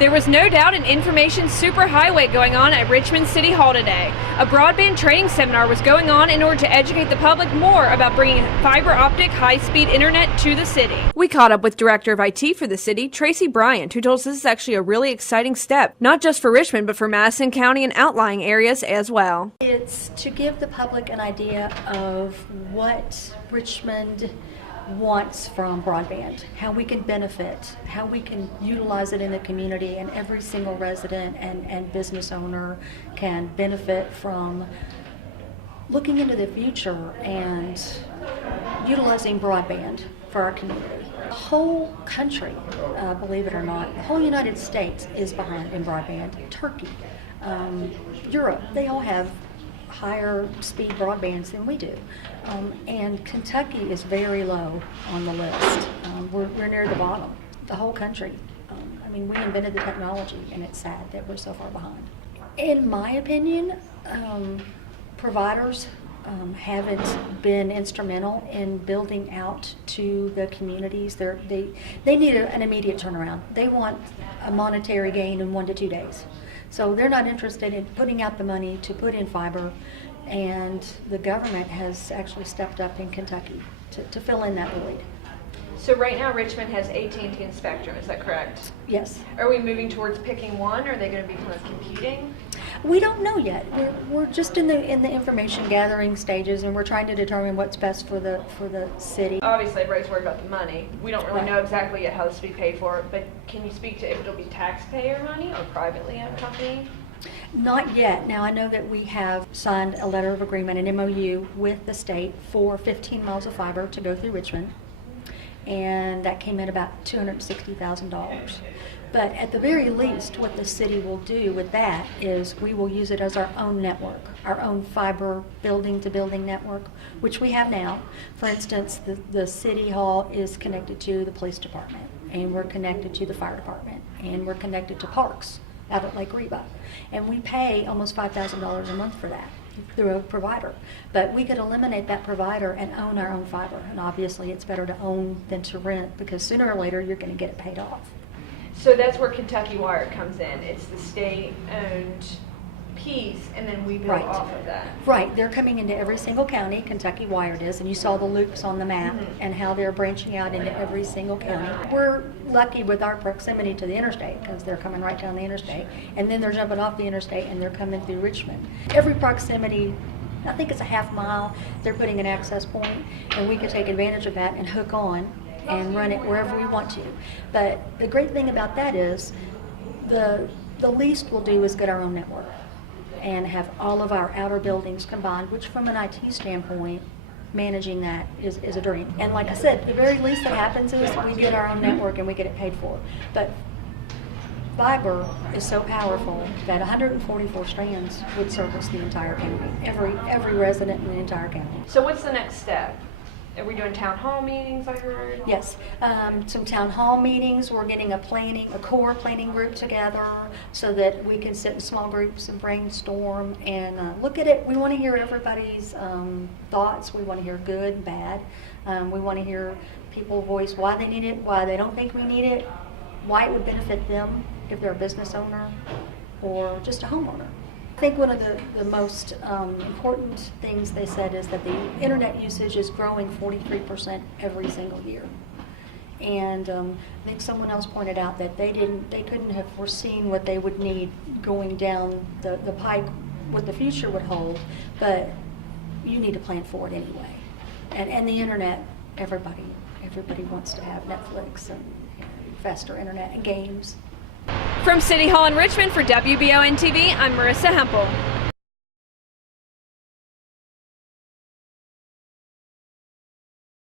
There was no doubt an information superhighway going on at Richmond City Hall today. A broadband training seminar was going on in order to educate the public more about bringing fiber optic high-speed internet to the city. We caught up with Director of IT for the city, Tracy Bryant, who told us this is actually a really exciting step, not just for Richmond, but for Madison County and outlying areas as well. It's to give the public an idea of what Richmond wants from broadband, how we can benefit, how we can utilize it in the community, and every single resident and business owner can benefit from looking into the future and utilizing broadband for our community. The whole country, believe it or not, the whole United States is behind in broadband. Turkey, Europe, they all have higher speed broadbands than we do. And Kentucky is very low on the list. We're near the bottom, the whole country. I mean, we invented the technology, and it's sad that we're so far behind. In my opinion, providers haven't been instrumental in building out to the communities. They need an immediate turnaround. They want a monetary gain in 1 to 2 days. So they're not interested in putting out the money to put in fiber, and the government has actually stepped up in Kentucky to fill in that void. So right now Richmond has AT&T and Spectrum, is that correct? Yes. Are we moving towards picking one, or are they going to be kind of competing? We don't know yet. We're just in the information gathering stages, and we're trying to determine what's best for the city. Obviously, everybody's worried about the money. We don't really know exactly yet how this will be paid for, but can you speak to if it'll be taxpayer money or privately owned company? Not yet. Now, I know that we have signed a letter of agreement, an MOU, with the state for 15 miles of fiber to go through Richmond, and that came in about $260,000. But at the very least, what the city will do with that is we will use it as our own network, our own fiber building-to-building network, which we have now. For instance, the city hall is connected to the police department, and we're connected to the fire department, and we're connected to parks out at Lake Reba. And we pay almost $5,000 a month for that through a provider. But we could eliminate that provider and own our own fiber. And obviously it's better to own than to rent, because sooner or later you're going to get it paid off. So that's where Kentucky Wired comes in. It's the state-owned piece, and then we build off of that. Right. They're coming into every single county, Kentucky Wired is, and you saw the loops on the map and how they're branching out into every single county. We're lucky with our proximity to the interstate, because they're coming right down the interstate, and then they're jumping off the interstate and they're coming through Richmond. Every proximity, I think it's a half mile, they're putting an access point, and we can take advantage of that and hook on and run it wherever we want to. But the great thing about that is the least we'll do is get our own network and have all of our outer buildings combined, which from an IT standpoint, managing that is a dream. And like I said, the very least that happens is we get our own network and we get it paid for. But fiber is so powerful that 144 strands would service the entire county, every resident in the entire county. So what's the next step? Are we doing town hall meetings, I heard? Yes, some town hall meetings. We're getting a core planning group together so that we can sit in small groups and brainstorm and look at it. We want to hear everybody's thoughts. We want to hear good and bad. We want to hear people voice why they need it, why they don't think we need it, why it would benefit them if they're a business owner or just a homeowner. I think one of the most important things they said is that the internet usage is growing 43% every single year. And I think someone else pointed out that they couldn't have foreseen what they would need going down the pike, what the future would hold, but you need to plan for it anyway. And the internet, everybody wants to have Netflix and faster internet and games. From City Hall in Richmond for WBON TV, I'm Marissa Hempel.